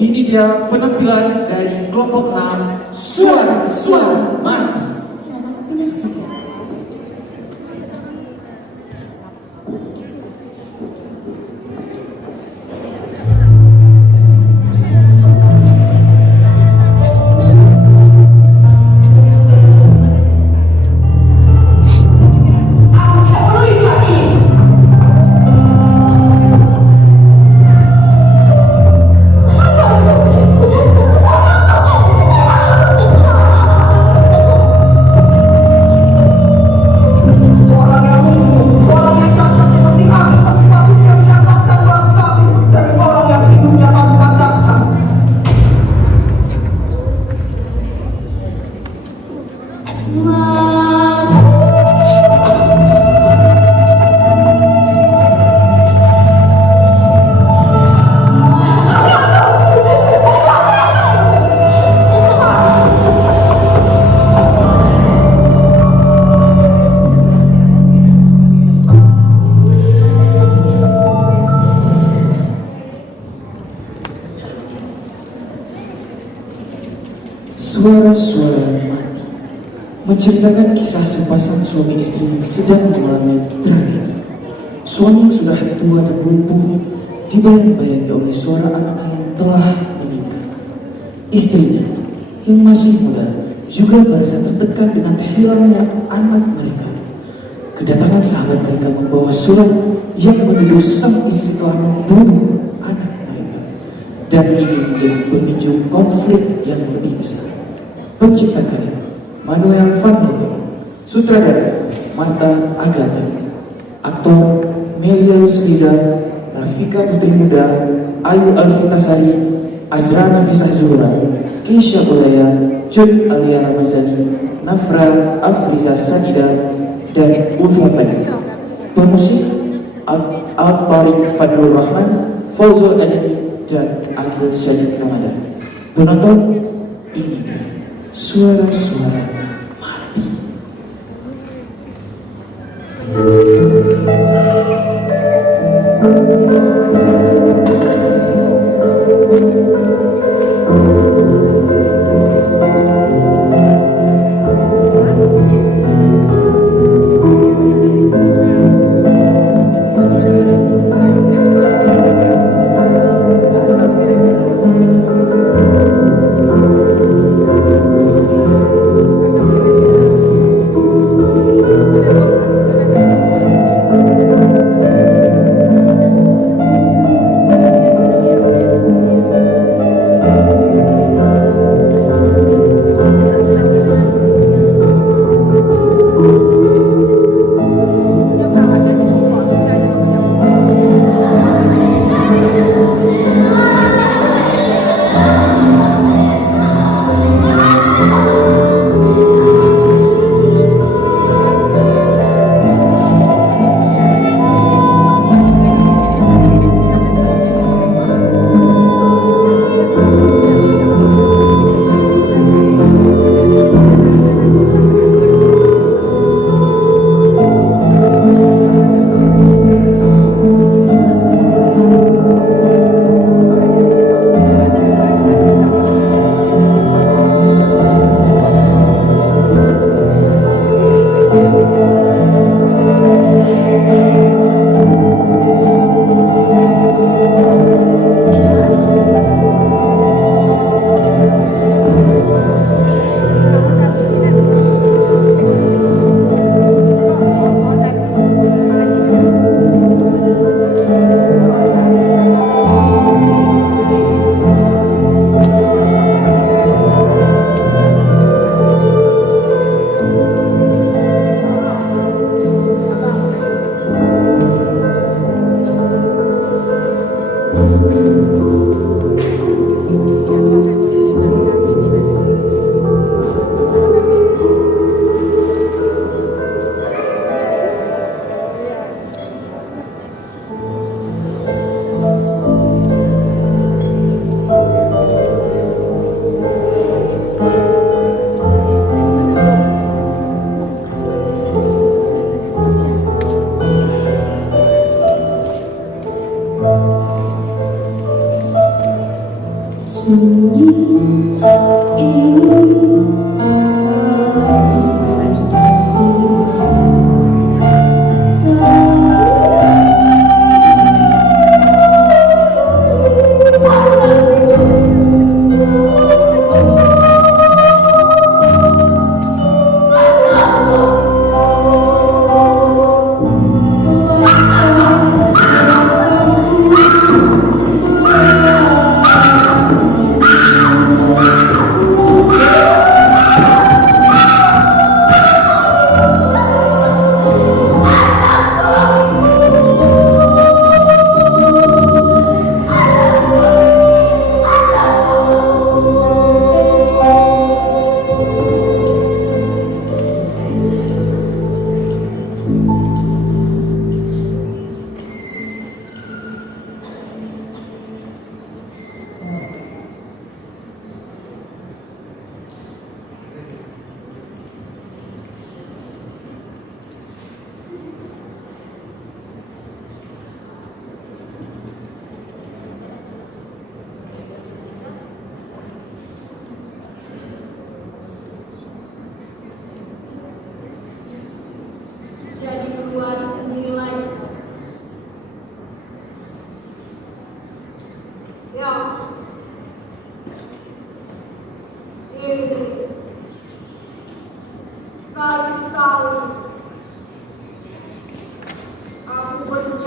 Ini dia penampilan dari kelompok 6 Suara-Suara Mati. Selamat menyaksikan. Suara-Suara Mati menceritakan kisah sepasang suami istri yang sedang mengalami tragedi. Suami yang sudah tua dan lumpuh dibayang-bayangi oleh suara anaknya yang telah meninggal. Istrinya yang masih muda juga merasa tertekan dengan hilangnya anak mereka. Kedatangan sahabat mereka membawa surat yang menuduh sang istri telah membunuh anak mereka, dan ini menjadi pemicu konflik yang lebih besar. Pencipta karya Manuel van Logo, sutradara Marta Agatha, aktor Melia Yusliza, Rafika Putri Muda, Ayu Alfitasari, Azra Nafisa Zuhra, Keisha Bolaya, Jun Alia Ramazani, Nafra Afriza Sanida, dan Ulfa Fadi. Pemusik Al-Farid Fadlur Rahman, Fauzo Ademi, dan Akhil Syadid Ramadan. Penonton, ini Suara-Suara Mati.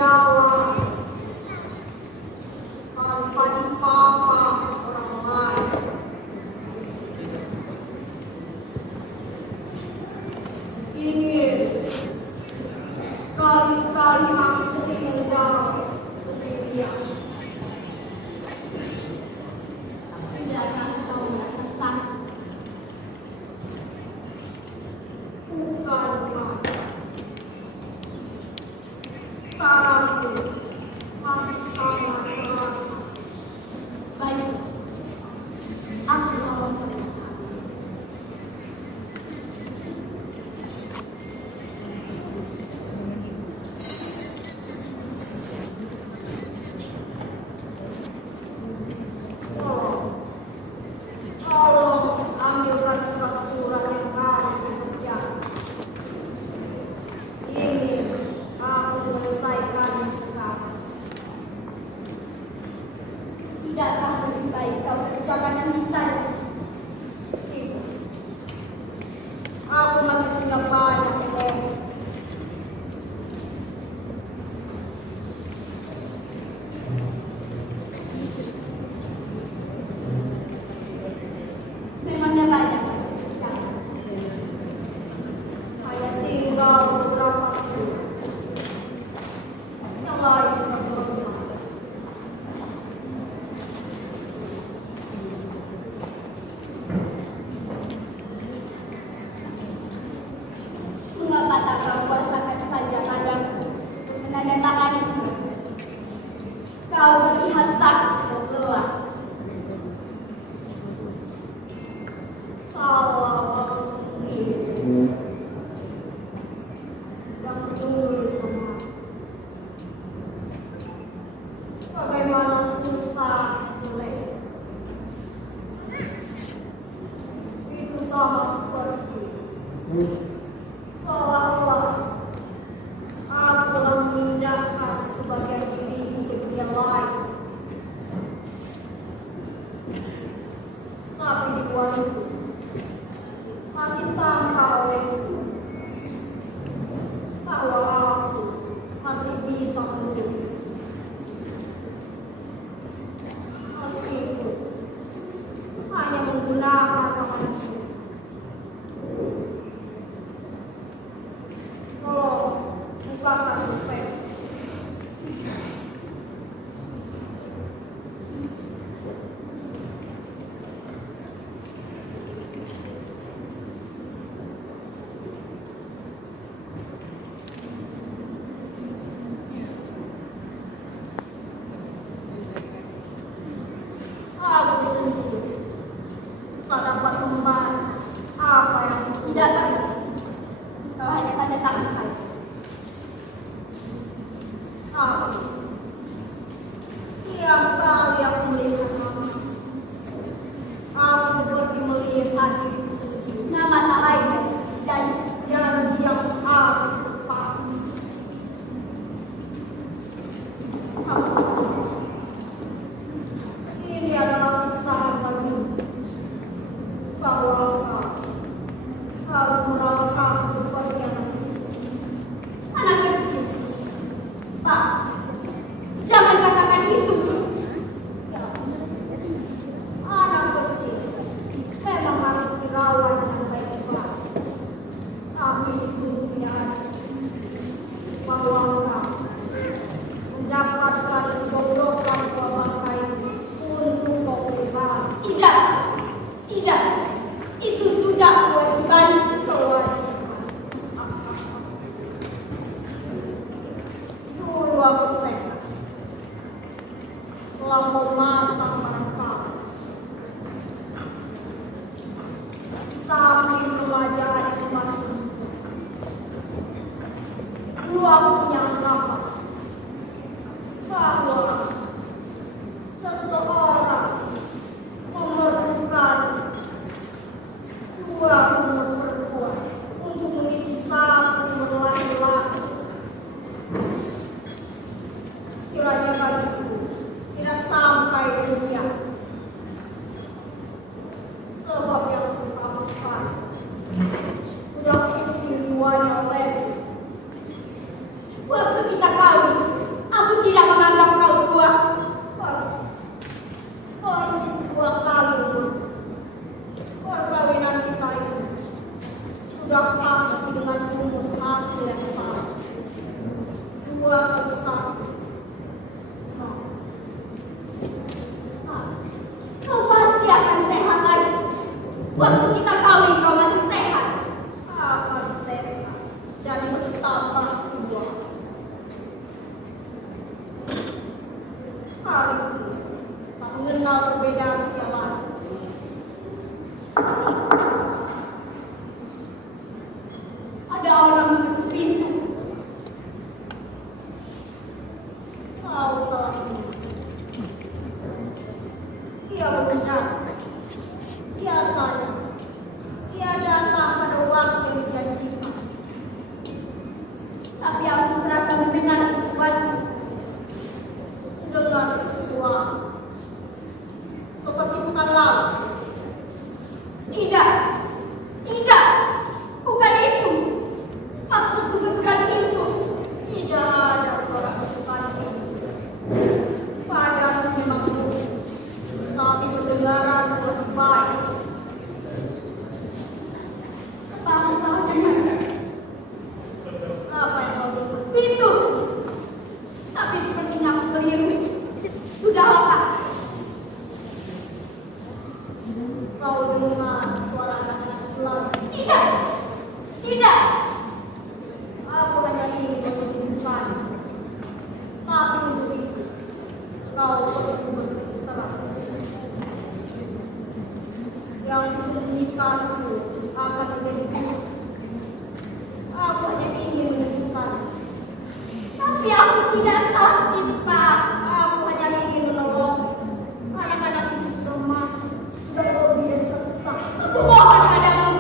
jalan tanpa dipapa orang lain. Ingin sekali-sekali aku tinggal sendirian. Tidakkah kau merasa sakit? Bukan. Sarangku masih sangat terasa. Baik, aku mau berkata. Tolong ambilkan surat-surat yang harus dikerjakan. Ini aku menyelesaikannya sekarang. Tidakkah lebih baik kau kerjakan nanti saja? Tidak. Aku masih punya banyak yang Memangnya banyak yang kau kerjakan. saya tinggal beberapa surat. Yang lain sudah selesai. Mengapa tak kau kuasakan saja padaku untuk menandatangani surat? Kau berpihak sakit dan lelah. Kalau aku sendiri yang menulis kemarin. Bagaimana susah jelek. Itu sama seperti seolah-olah aku telah memindahkan sebagian diriku ke dunia lain. Tapi di luar itu masih tampak olehku bahwa aku masih bisa menulis. Meskipun hanya menggunakan tanganku. Tolong bukakan pulpen. Aku sendiri tak dapat membaca apa yang Tidak perlu. Kau hanya tanda tangan saja. Tapi tiap kali aku melihat kamu, aku seperti melihat diriku sendiri. Nama tak lain dari janji. Janji yang harus ditepati. Ini adalah siksaan bagimu bahwa kau harus merawat aku seperti anak kecil. Anak kecil. Pak, jangan katakan itu. Ya, anak kecil memang harus dirawat dengan baik-baik. Tapi sesungguhnya bahwa kau mendapatkan goblokan dua bangkai untuk kau pelihara. Tidak, tidak. Itu sudah kewajiban. Kewajiban. Dulu aku sehat, terlampau matang barangkali. Sambil remaja yang semakin hijau. Dulu aku punya anggapan bahwa seseorang memerlukan dua umur perempuan untuk mengisi satu umur laki-laki. Kiranya bagiku tidak sampai demikian. Sebab yang pertama saya sudah pusing jiwanya olehku. Waktu kita kawin, tidak menganggap kau tua. Persis 2 kali. Perkawinan kita ini sudah pasti dengan rumus hasil yang sama. 2 kali 1. Kau pasti akan sehat lagi. Waktu kita kawin kau masih sehat. Akan sehat dan bertambah tua. Hari ini tak mengenal perbedaan usia lagi. Ada orang menutup pintu. Kau salah ini. Dia benar. Biasanya dia datang pada waktu yang dijanjikan. Tapi aku merasa mendengar sesuatu. Dengar sesuatu seperti bukan lalu. Tidak. Tidak. Bukan itu. Maksudku bukan itu. Tidak ada suara ketukan itu. Padahal memang sulit, tapi pendengaran masih baik. Apa aku salah dengar? Apa yang kau dengar? Pintu. Tapi sepertinya aku keliru. Sudahlah, Pak. Kau dengar suara anak-anak pulang. Tidak. Tidak. Aku hanya ingin menunjukkan. Tapi untuk itu, kau perlu berterus terang. Yang disembunyikanku akan menjadi bisu. Aku hanya ingin menunjukkan. Tapi aku tidak sakit, Pak. Aku hanya ingin menolong. Anak-anak itu sudah mati. Sudah lebih dari 1 tahun. Aku mohon padamu.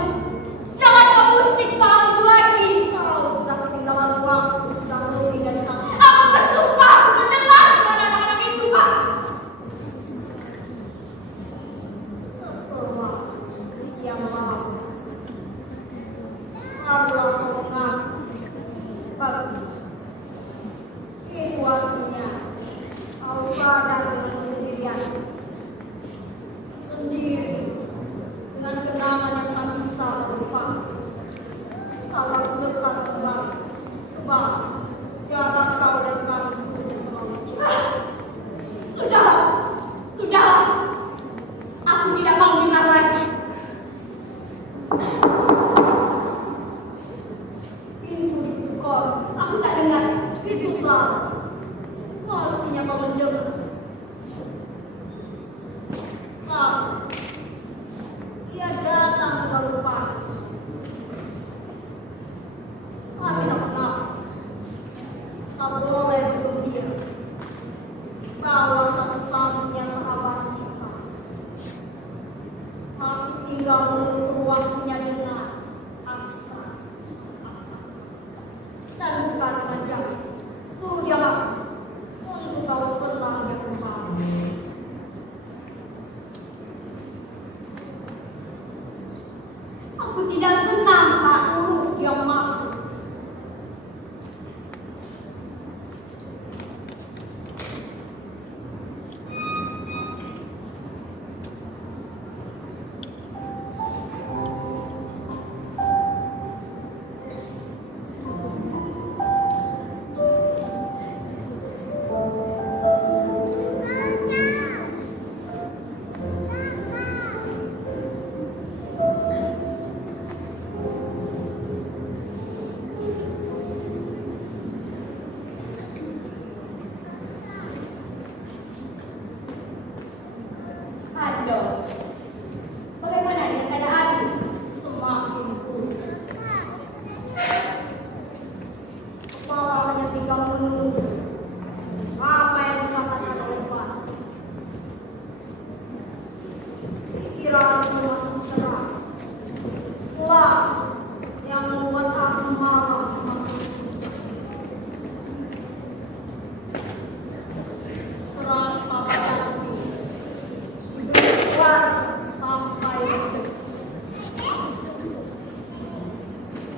Jangan kau musik soal itu lagi. Kau sudah ketinggalan waktu. Sudah lebih dari 1 tahun. Aku bersumpah mendengar suara anak-anak itu, Pak. Setelah yang lalu, barulah kau mengaku. Bagus. Itu artinya kau sadar dengan kesendirian. Sendiri dengan kenangan yang tak bisa lupakan. Kau harus lekas kembali. Sebab jarak kau dan kami sudah terlalu jauh. Sudahlah. Sudahlah. Aku tidak mau dengar lagi. Pintu ditukar. Aku tak dengar. Itu selalu. Mestinya kau mendengar. Tapi dia datang terlalu pagi. Tapi tak pernah. Tak boleh berlebihan. Bahwa satu-satunya sahabat kita masih tinggal menunggu waktunya dengan asa. Dan bukan dengan jalan. Suruh dia masuk. Untuk kau senang dia kembali. Aku tidak senang, Pak. Suruh dia masuk. Aduh. Bagaimana dengan keadaanmu? Semakin buruk. Kepala hanya tinggal menunggu apa yang dikatakan oleh Pak. Pikiranku masih cerah. Itulah yang membuat aku malas semakin susah. Serasa badanku diberi kuat sampai detik.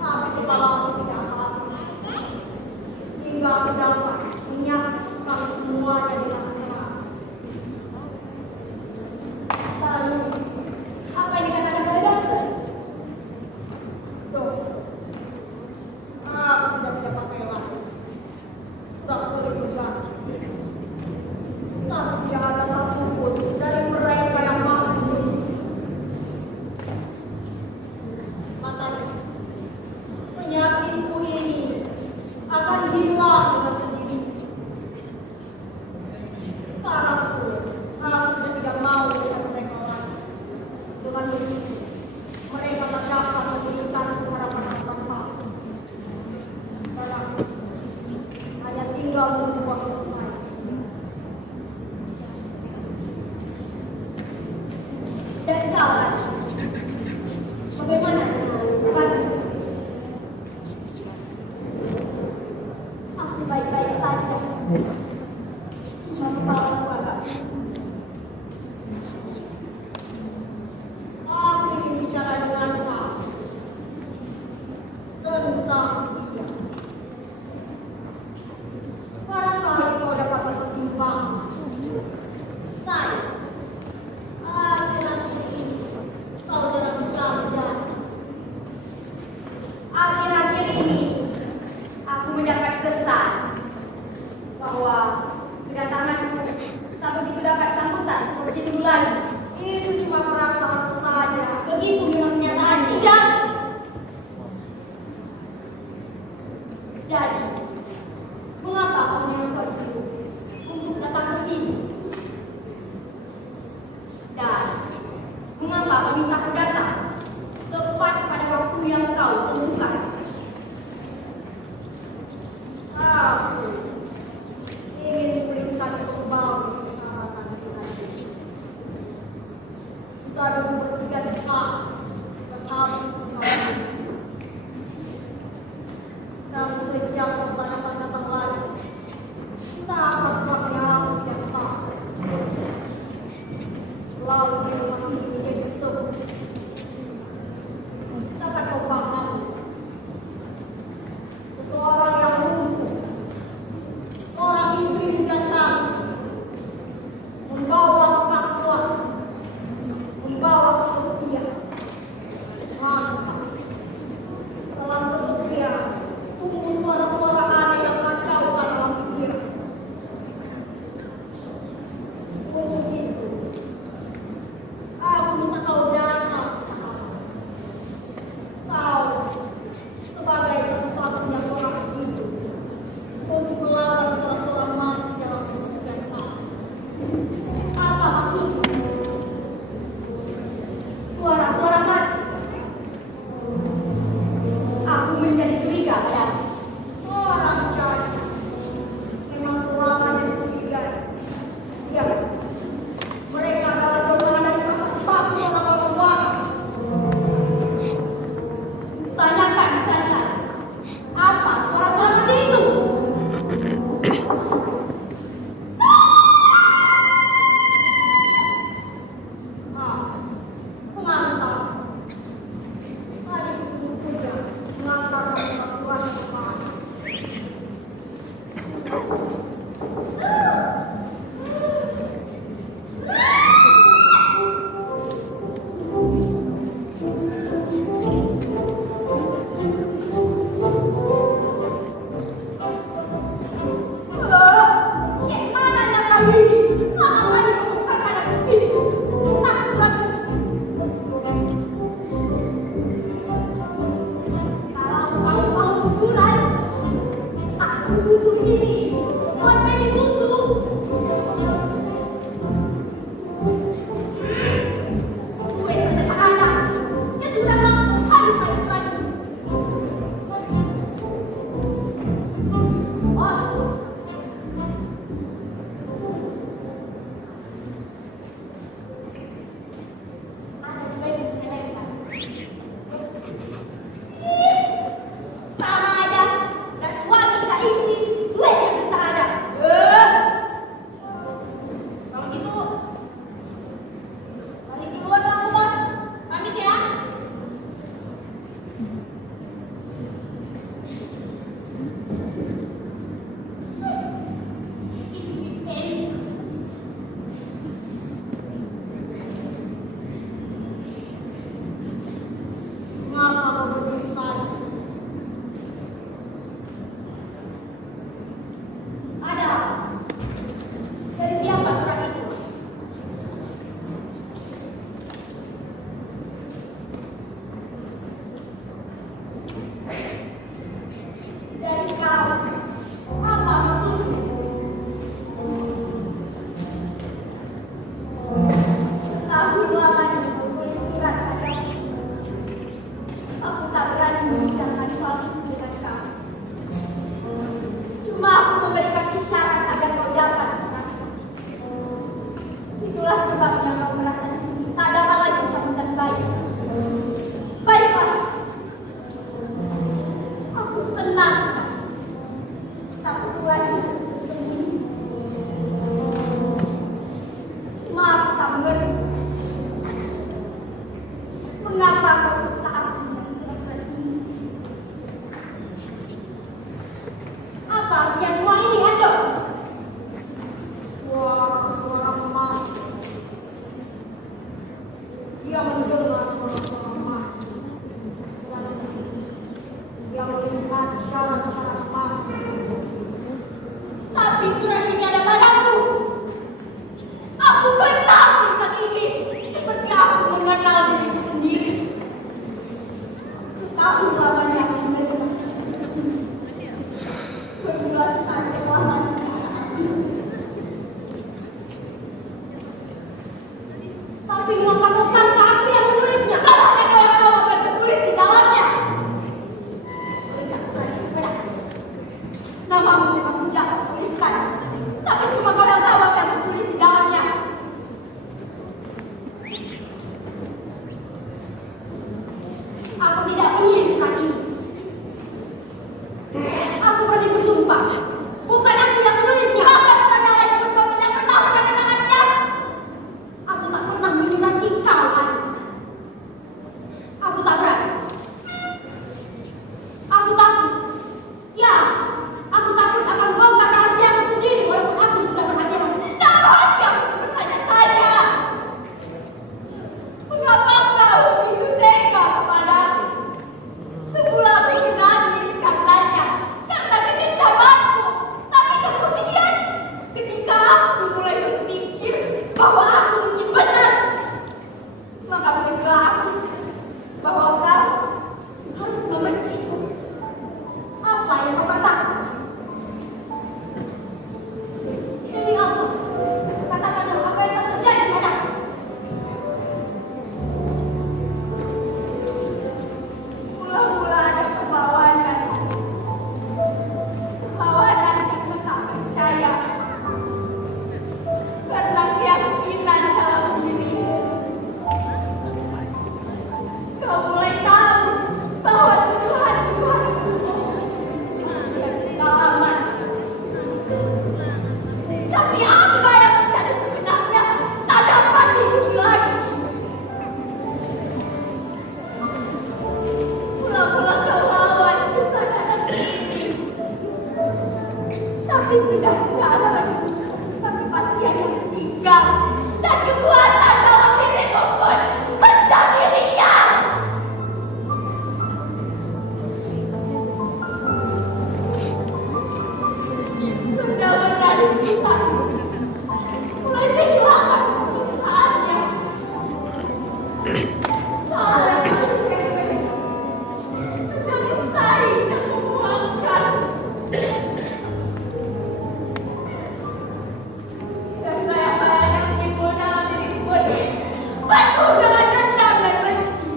Tapi kepala aku tidak apa hingga aku dapat menyaksikan tinggal membuat selesai. Dan kau lagi, bagaimana dengan pagi? Aku baik-baik saja. Cuma kepala aku agak pusing. Aku ingin bicara dengan kau tentang dia. Barangkali kau dapat bertimbang. Saya, akhir-akhir ini kau jarang sekali datang. Akhir-akhir ini, aku mendapat kesan bahwa kedatanganku tak begitu dapat sambutan seperti dulu lagi. Itu cuma perasaan saja. Begitu memang kenyataan, tidak? Jadi, mengapa kau menyuruh dulu untuk datang ke sini? Dan mengapa meminta aku datang tepat pada waktu yang kau tentukan? Aku ingin berikan kembali persahabatan kita. Kita dulu bertiga dekat sehabis kembali. Dan sejak pertanyaan datang lagi, kita akan sebabnya aku tidak tahu. Lalu di rumah ini menjadi sepi. Dapat kau paham? Seseorang yang lumpuh, seorang istri muda cantik, membawa kekakuan, membawa kesepian. Lantas, dalam kesepian, tumbuh suara-suara aneh yang mengacaukan dalam pikiran. Untuk itu, aku minta kau datang ke sana. Kau sebagai satu-satunya seorang ibu untuk melawan suara-suara mati dalam kesepian kau. Apa maksudmu? Suara-suara mati. Aku menjadi curiga padamu. Orang jahat memang selamanya dicurigai. Ya, mereka adalah golongan dari rasa takut orang-orang waras. Tanyakan sekali lagi. Apa suara-suara mati itu? Pengantar. Tadi disuruh puja mengantar suara kemana. Gimana kau ini? Apa yang membukakan aku pintu? Takut. Kalau kau mau surat, aku butuh ini buat beli susu. Duit tetap ada. Ya sudah lah, habis lagi. Bos, Tapi surat ini ada padaku. Aku kenal tulisan ini seperti aku mengenal diriku sendiri. Setahun lamanya aku menerima. Berbelas tahun lamanya. Tapi mengapa kau sangka aku yang menulisnya? Kalau mereka yang tahu apa yang tertulis di dalamnya. Berikan surat itu padaku. Namamu memang tidak aku tuliskan, tapi cuma kau yang tahu apa yang tertulis di dalamnya. Aku tidak menulis surat ini. Aku berani bersumpah, bukan aku yang menulisnya. Bahkan orang lain pun kau tidak pernah menandatanganinya. Aku tak pernah menyurati kau, Ani. Aku tak berani. Aku takut. Ya, aku takut akan bongkar rahasiaku sendiri walaupun aku sudah berhati-hati. Dalam hati aku bertanya-tanya, mengapa kau begitu tega kepadaku? Semula aku menangis katanya karena kekecauanku. Tapi kemudian ketika aku mulai berpikir bahwa aku mungkin benar, maka menilai aku bahwa kau harus membenciku. Apa yang kau katakan? Demi Allah, katakanlah apa yang telah terjadi padaku. Mula-mula ada perlawanan. Perlawanan yang tak percaya. Karena keyakinan dalam diri. Kau mulai tahu bahwa tuduhan-tuduhan itu pengalaman. Tapi apa yang terjadi sebenarnya tak dapat hidup lagi. Mula-mula kau lawan kesadaran ini. Tapi sudah tidak ada lagi sisa kepastian yang tinggal. Dan kekuatan dalam dirimu pun menjadi riang. Benda-benda di sekitarku mulai kehilangan kesusahannya. Salah menjadi saing dan memuangkan. Dan bayang-bayang yang timbul dalam diriku pun penuh dengan dendam dan benci.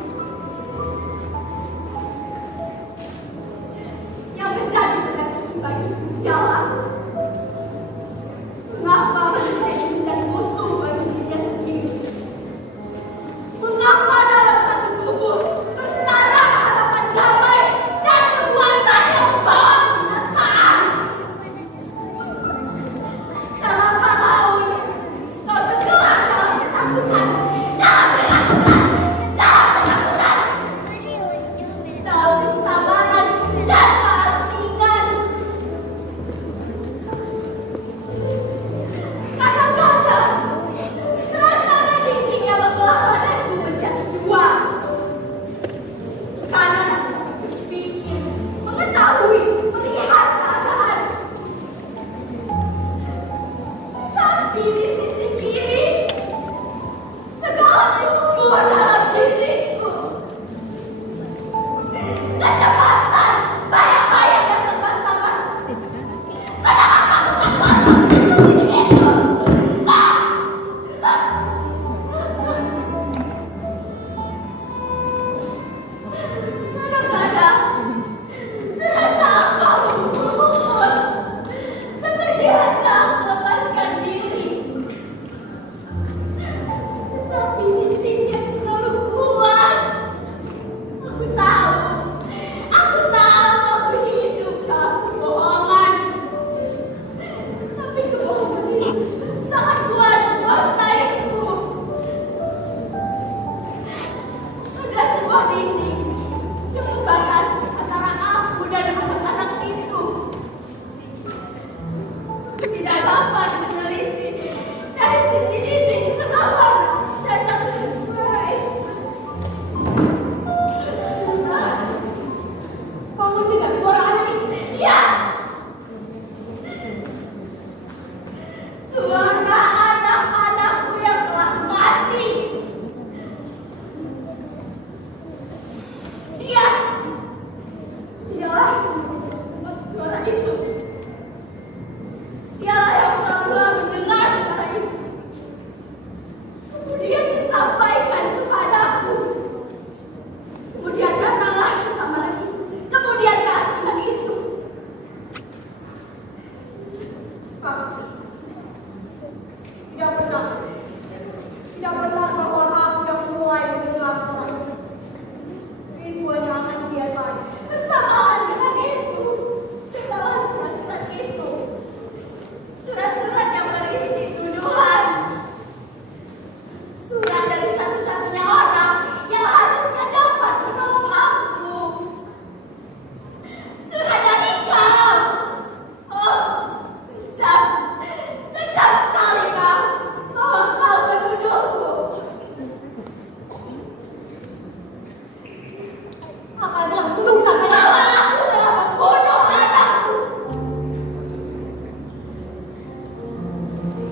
Yang menjadi teka-teki bagiku ialah mengapa manusia ini menjadi musuh bagi dirinya sendiri? Mengapa dalam satu tubuh bersara harapan damai dan kekuatan yang membawa kebinasaan? Dalam laut, kau tenggelam dalam ketakutan, dalam ketakutan, dalam ketakutan, dalam kesabaran dan keasingan. Kadang-kadang serasa dindingnya berlawananku menjadi dua. Kanan aku berpikir, mengetahui, melihat keadaan. Tapi di sisi kiri, segala tumbuh dalam diriku. Kecemasan, bayang-bayang yang serba-serba. Sedangkan kamu tak kuasa melindungi itu. Kadang-kadang serasa engkau memukul, seperti hendak melepaskan diri. Tetapi dindingnya terlalu kuat. Aku tahu aku hidup dalam kebohongan. Tapi kebohongan itu sangat kuat menguasaiku. Ada sebuah dinding yang membatasi antara aku dan anak-anak itu. Tidak dapat meneliti dari sisi dinding sebelah mana datang suara itu. Kau mendengar suara anak itu? Ya. kasih. Tidak benar. Tidak benar bahwa aku yang mulai mendengar suara itu. Itu hanya akan dia saja. Bersamaan dengan itu, ketahuan surat-surat itu. Surat-surat yang berisi tuduhan. Surat dari satu-satunya orang yang harusnya dapat menolong aku. Surat dari kau. Oh, kejam. Kejam sekali kau. Oh, kau menuduhku. Apa yang tuduhkan pada aku telah membunuh anakku?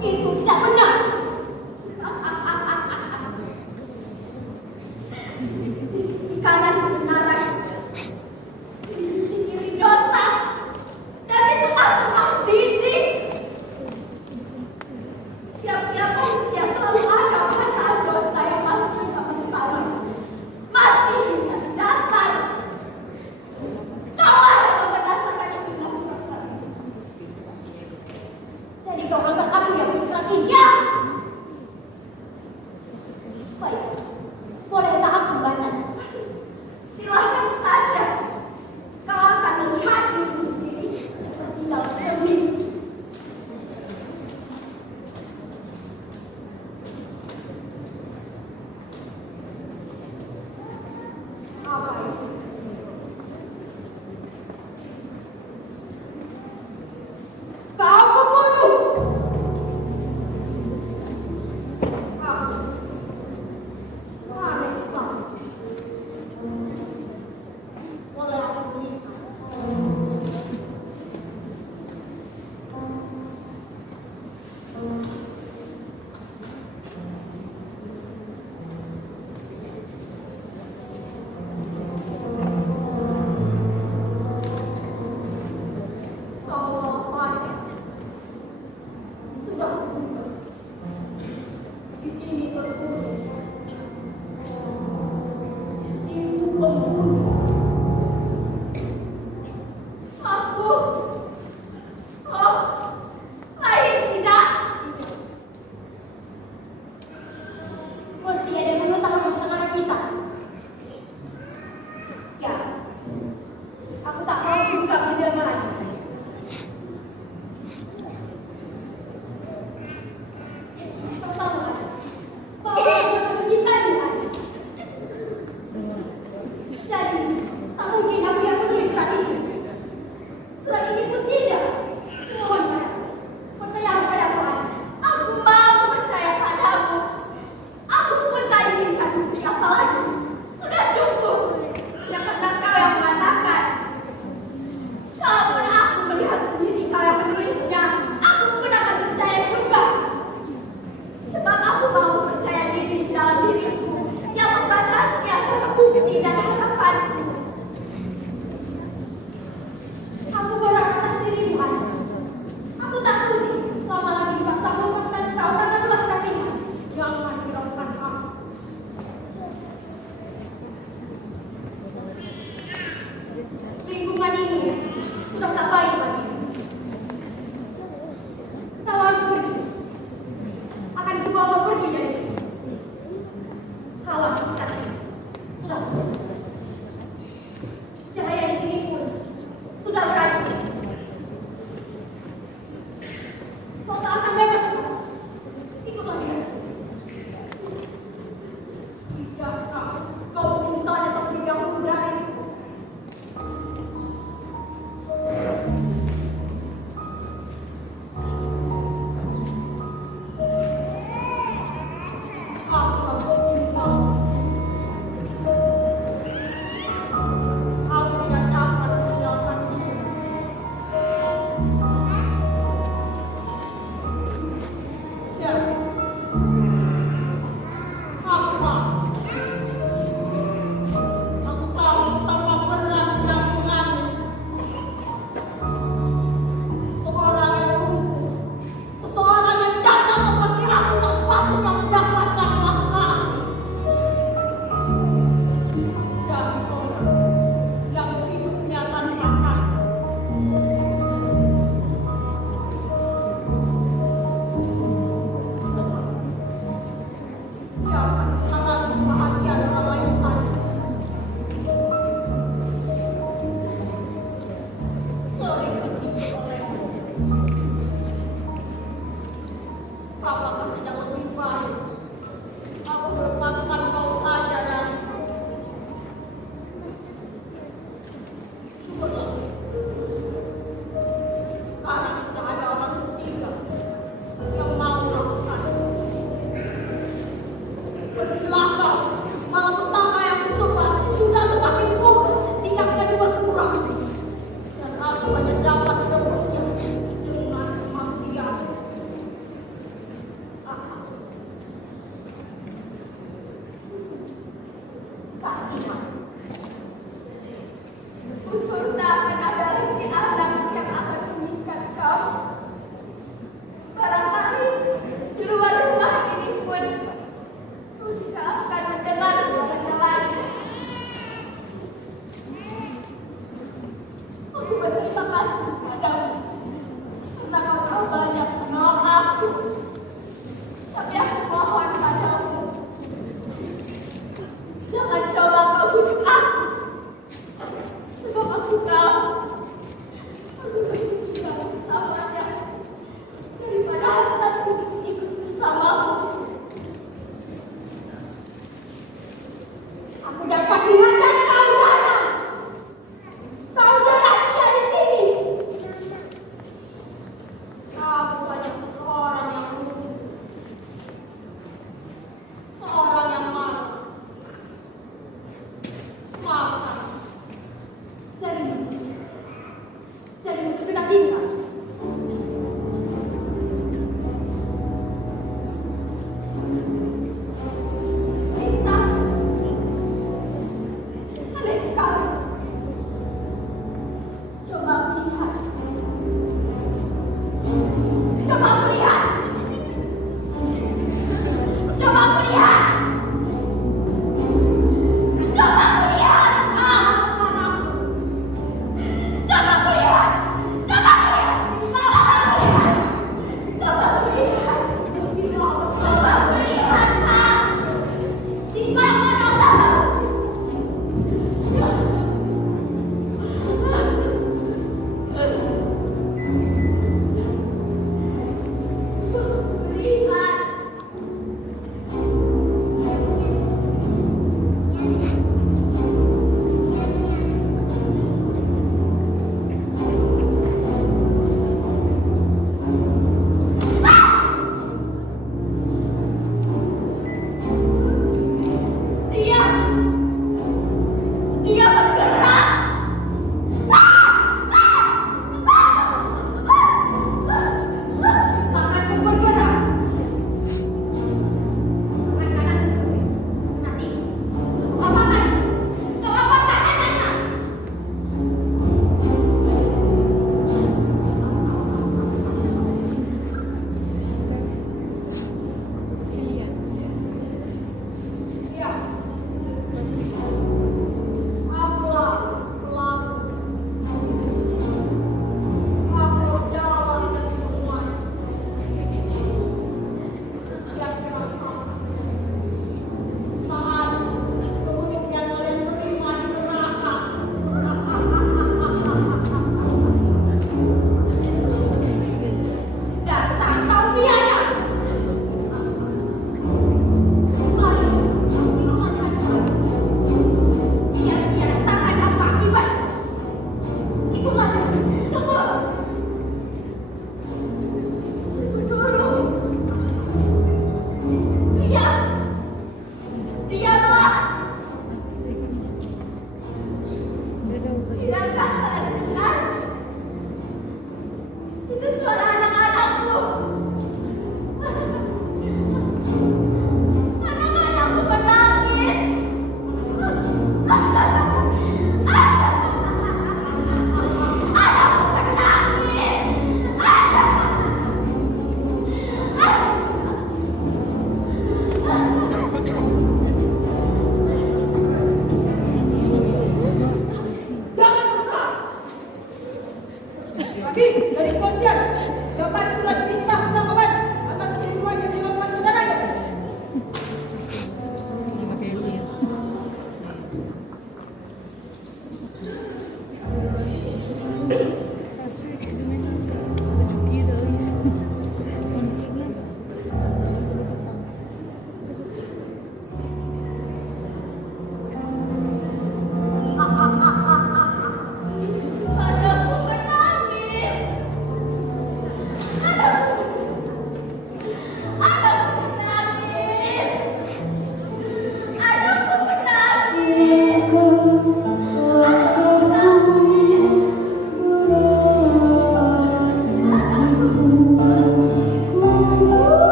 Itu tidak benar. Di sisi kanan kebenaran, di sisi kiri dosa, dan di tengah-tengah dinding. Tiap-tiap manusia selalu ada perasaan dosa yang masih sama saya. Masih bisa dasar. Kaulah yang memberdasarkan itu dengan surat-surat. Jadi kau anggap aku yang surat iya? Baik, bolehkah aku baca? Silahkan saja. Kau akan melihat dirimu sendiri seperti dalam cermin. Apa isi? Kau pembunuh.